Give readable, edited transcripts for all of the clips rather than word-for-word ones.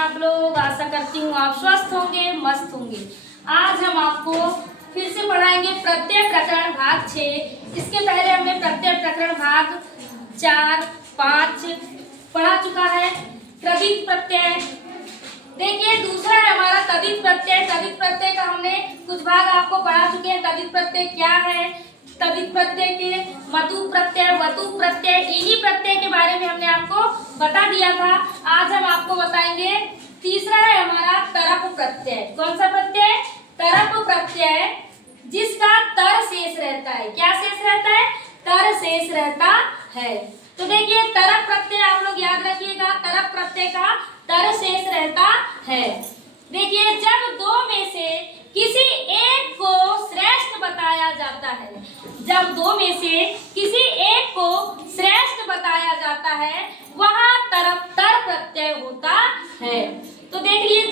आप लोग? आशा करती हूँ आप स्वस्थ होंगे, मस्त होंगे। आज हम आपको फिर से पढ़ाएंगे प्रत्यय प्रकरण भाग 6। इसके पहले हमने प्रत्यय प्रकरण भाग 4, 5 पढ़ा चुका है। तद्धित प्रत्यय देखिए, दूसरा है हमारा तद्धित प्रत्यय। तद्धित प्रत्यय का हमने कुछ भाग आपको पढ़ा चुके हैं। तद्धित प्रत्यय क्या है, तद्धित प्रत्यय के मतु प्रत्यय, वतु प्रत्यय, इन्हीं प्रत्यय के बारे में हमने आपको बता दिया था। आज हम आपको बताएंगे तीसरा है हमारा तरप प्रत्यय। कौन सा प्रत्यय? तरप प्रत्यय, जिसका तर शेष रहता है। क्या शेष रहता है? तर शेष रहता है। तो देखिए, तरप प्रत्यय आप लोग याद रखिएगा, तरप प्रत्यय का तर शेष रहता है। देखिए, जब दो में से किसी एक को श्रेष्ठ बताया जाता है, जब दो में से किसी एक को श्रेष्ठ बताया जाता है, वहां तर प्रत्यय होता है। तो देखिए,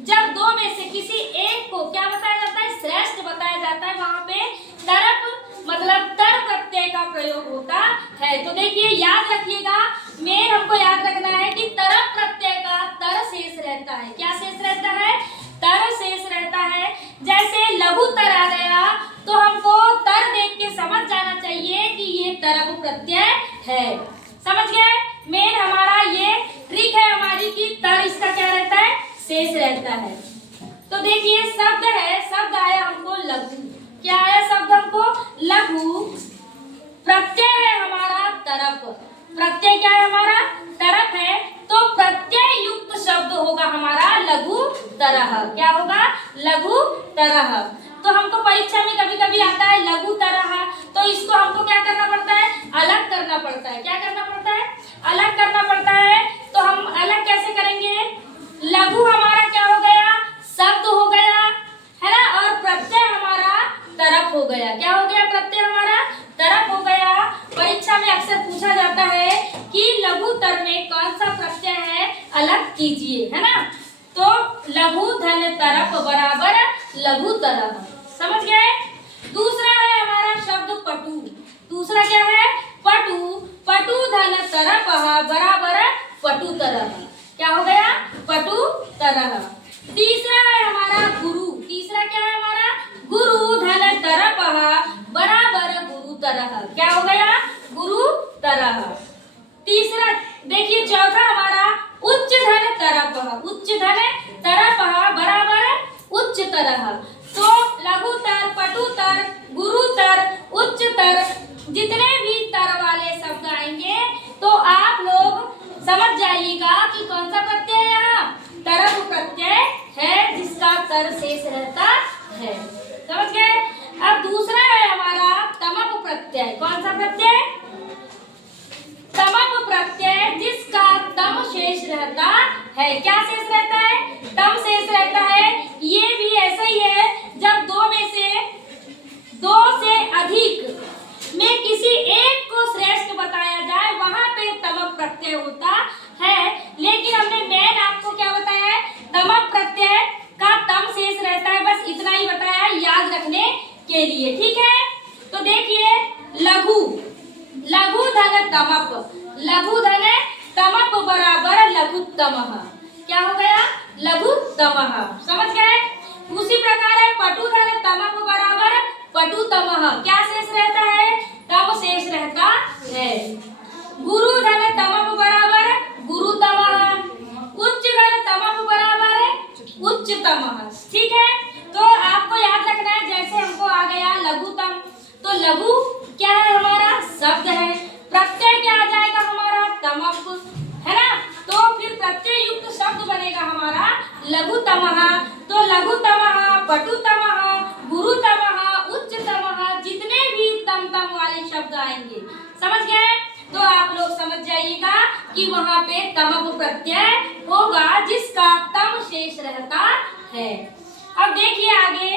जब दो में से किसी एक को क्या बताया जाता है? श्रेष्ठ बताया जाता है, वहां पे तरप मतलब तर प्रत्यय का प्रयोग होता है। तो देखिए, याद रखिएगा, मेन हमको याद रखना है कि तरप प्रत्यय का तर शेष रहता है। क्या शेष रहता है? तर शेष रहता है। जैसे लघु तर आ गया तो हमको तर देख के समझ जाना चाहिए कि ये तरप प्रत्यय है। समझ गए? मेन हमारा ये ट्रिक है हमारी कि तर इसका क्या रहता है? शेष रहता है। तो देखिए, शब्द है, शब्द आया हमको लघु। क्या आया शब्द हमको? लघु। प्रत्यय है हमारा तरप। प्रत्यय क्या है हमारा? तरप है। तो प्रत्यय युक्त शब्द होगा हमारा लघु तरह। क्या होगा? लघु तरह। तो हमको परीक्षा में कभी कभी आता है लघु तरह, तो इसको हमको क्या करना पड़ता है? अलग करना पड़ता है। क्या करना पड़ता है? अलग करना पड़ता है। तो हम अलग कैसे करेंगे? लघु हमारा क्या हो गया? शब्द हो गया, है ना, और प्रत्यय हमारा तरप हो गया। क्या हो गया? प्रत्यय हमारा तरप हो गया। परीक्षा में अक्सर पूछा जाता है कि लघु तर में कौन सा प्रत्यय है, अलग कीजिए, है ना। तो लघु धन तरप बराबर लघु तरह। समझ गए? दूसरा है हमारा शब्द पटु। दूसरा क्या है? पटु। पटु धन तरप बराबर पटु तरह। क्या हो गया? पटु तरह। तीसरा है हमारा गुरु। तीसरा क्या है हमारा? गुरु धन तरप बराबर गुरु तरह। क्या हो गया? गुरु तरह। तीसरा देखिए, चौथा हमारा उच्च धन तरप। उच्च धन तरप बराबर उच्च तरह। तो लघु तर, पटु तर, गुरु तर, उच्च तर, जितने भी तर वाले शब्द आएंगे तो आप लोग समझ जाइएगा कि कौन सा प्रत्यय है यहाँ? तरप प्रत्यय है, जिसका तर शेष रहता है। समझ गए? अब दूसरा है हमारा तमप प्रत्यय। कौन सा प्रत्यय? तमप प्रत्यय, जिसका तम शेष रहता है। क्या शेष रहता है? तम शेष रहता है। ये भी ऐसा ही है, जब दो से अधिक में किसी एक को श्रेष्ठ बताया जाए, वहां पे तमप प्रत्यय होता है। लेकिन हमने मेन आपको क्या बताया है? तमप प्रत्यय का तम शेष रहता है। बस इतना ही बताया है याद रखने के लिए, ठीक है। तो देखिए, लघु, लघु धन तमप, लघु धन तमप बराबर लघुत्तमः। क्या हो गया? लघुत्तमः। समझ गए? उसी प्रकार है पटु धन तमप बराबर पटुतमः। क्या शेष रहता है? तम शेष रहता है। गुरु धन तमप बराबर गुरुतमः। उच्च धन तमप बराबर उच्चतमः। ठीक है। तो आपको याद रखना है, जैसे हमको आ गया लघुतम, तो लघु क्या है हमारा? शब्द है। प्रत्यय क्या आ जाएगा हमारा? तमप, है ना। तो फिर प्रत्यय युक्त शब्द बनेगा हमारा लघुतमः। तो लघुतमः, पटुतमः, गुरुतमः, उच्चतमः, जितने भी तम वाले शब्द आएंगे, समझ गए? तो आप लोग समझ जाइएगा कि वहां पे तमप प्रत्यय होगा, जिसका तम शेष रहता है। अब देखिए आगे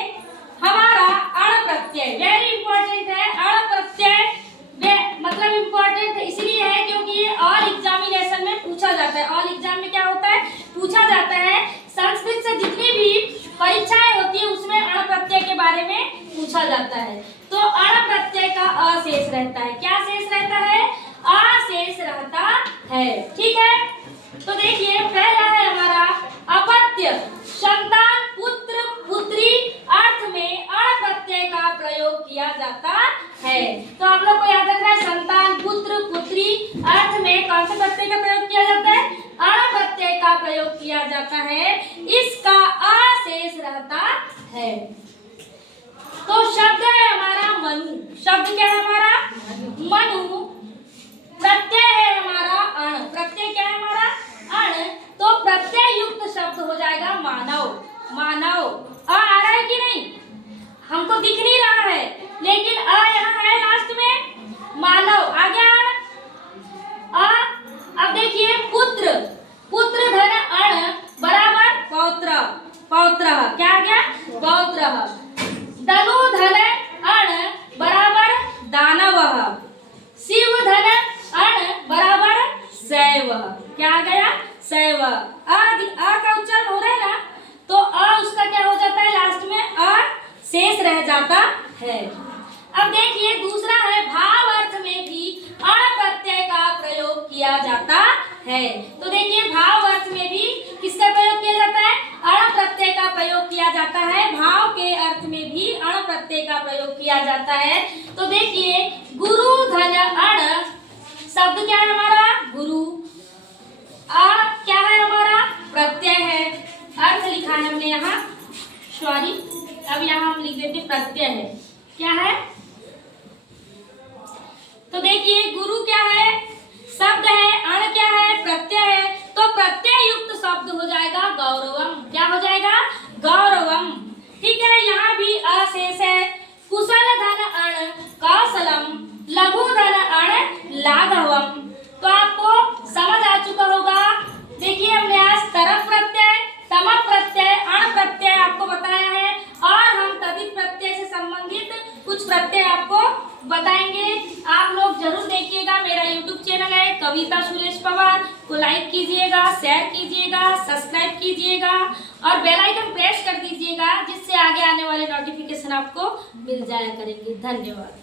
हमारा अण प्रत्यय, वेरी इंपॉर्टेंट है। अण प्रत्यय मतलब इंपॉर्टेंट इसलिए है क्योंकि ये ऑल एग्जामिनेशन में पूछा जाता है। ऑल एग्जाम में क्या होता है? पूछा जाता है। संस्कृत से जितनी भी परीक्षाएं होती है उसमें अण प्रत्यय के बारे में पूछा जाता है। तो अण प्रत्यय का अशेष रहता है। क्या शेष रहता है? अशेष रहता है। ठीक है। तो देखिए, पहला है हमारा जाता है, इसका आ शेष रहता है। तो शब्द है हमारा मनु। शब्द क्या है हमारा? मनु। प्रत्यय है हमारा अण। प्रत्यय क्या है हमारा? अण। तो प्रत्यय युक्त शब्द हो जाएगा मानव। मानव आ रहा है कि नहीं? हमको दिख नहीं रहा है, लेकिन अ यहाँ है लास्ट में। मानव आ गया अण। अब देखिए पुत्र। पुत्र धन अण बराबर पौत्र। पौत्र क्या आ गया? पौत्र। दनु धन अण बराबर दानव। शिव धन अण बराबर शैव। क्या आ गया? शैव। आ का उच्चारण हो रहा है ना, तो अ उसका क्या हो जाता है? लास्ट में अ शेष रह जाता है। अब देखिए दूसरा है भाव अर्थ में भी अण प्रत्यय का प्रयोग किया जाता है। तो देखिए भाव अर्थ में भी किसका प्रयोग किया जाता है? अण प्रत्यय का प्रयोग किया जाता है। भाव के अर्थ में भी अण प्रत्यय का प्रयोग किया जाता है। तो देखिए गुरु धन अण शब्द क्या है हमारा? गुरु। आ क्या है हमारा? प्रत्यय है। अर्थ लिखा है हमने यहाँ, सॉरी, अब यहाँ हम लिख देते प्रत्यय है। क्या है? तो देखिए गुरु क्या है? शब्द है। अण क्या है? प्रत्यय है। तो प्रत्यय युक्त शब्द हो जाएगा गौरवम। क्या हो जाएगा? गौरवम। ठीक है, यहाँ भी अशेष है। कुशल धन अण कौशलम, लघु धन अण लाघवम। तो आपको समझ आ चुका होगा। देखिए हमने आज तरफ प्रत्यय, समक प्रत्यय, अण प्रत्यय आपको बताया है, और हम तदित प्रत्यय से संबंधित कुछ प्रत्यय आपको बताएंगे। आप लोग जरूर देखिएगा। मेरा YouTube चैनल है कविता सुरेश पवार, को लाइक कीजिएगा, शेयर कीजिएगा, सब्सक्राइब कीजिएगा और बेल आइकन प्रेस कर दीजिएगा, जिससे आगे आने वाले नोटिफिकेशन आपको मिल जाया करेंगे। धन्यवाद।